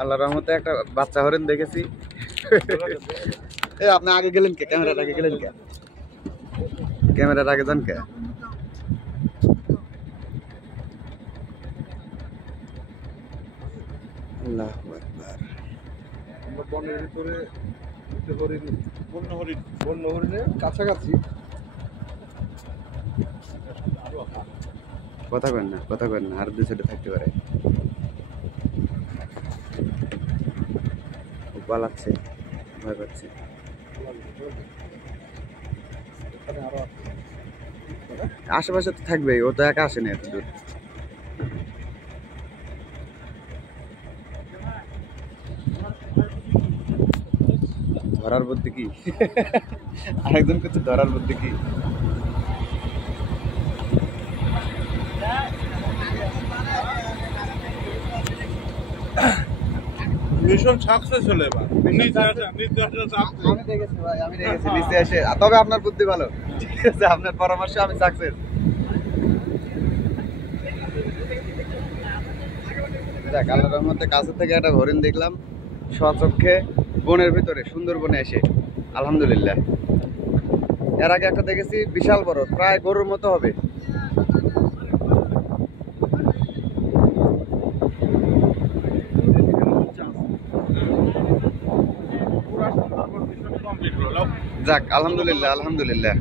আল্লাহর রহমতে একটা বাচ্চা হরিণ দেখেছি। আপনি আগে গেলেন কে? ক্যামেরার আগে গেলেন কে? ক্যামেরার আগে যান কে? আল্লাহু আকবার। আমরা বনের ভিতরে বন্য হরিণের কাছাকাছি। কথা করেন না, আর দুই সাইডে থাকতে পারে। পালাচ্ছে, ভয় পাচ্ছে। আশেপাশে তো থাকবেই, ও তো একা আসেনি এত দূর। ধরার বুদ্ধি কি? আরেকজন করছে ধরার বুদ্ধি কি? মিশন সাকসেস হলো এবার। আমি দেখেছি ভাই, আমি দেখেছি নিচে এসে। তবে আপনার বুদ্ধি ভালো, ঠিক আছে, আপনার পরামর্শ আমি সাকসেস। দেখ, আল্লাহর রহমতে কাছে থেকে একটা হরিণ দেখলাম স্বচক্ষে, বনের ভিতরে, সুন্দরবনে এসে, আলহামদুলিল্লাহ। এর আগে একটা দেখেছি বিশাল বড়, প্রায় গরুর মতো হবে। যাক, আলহামদুলিল্লাহ।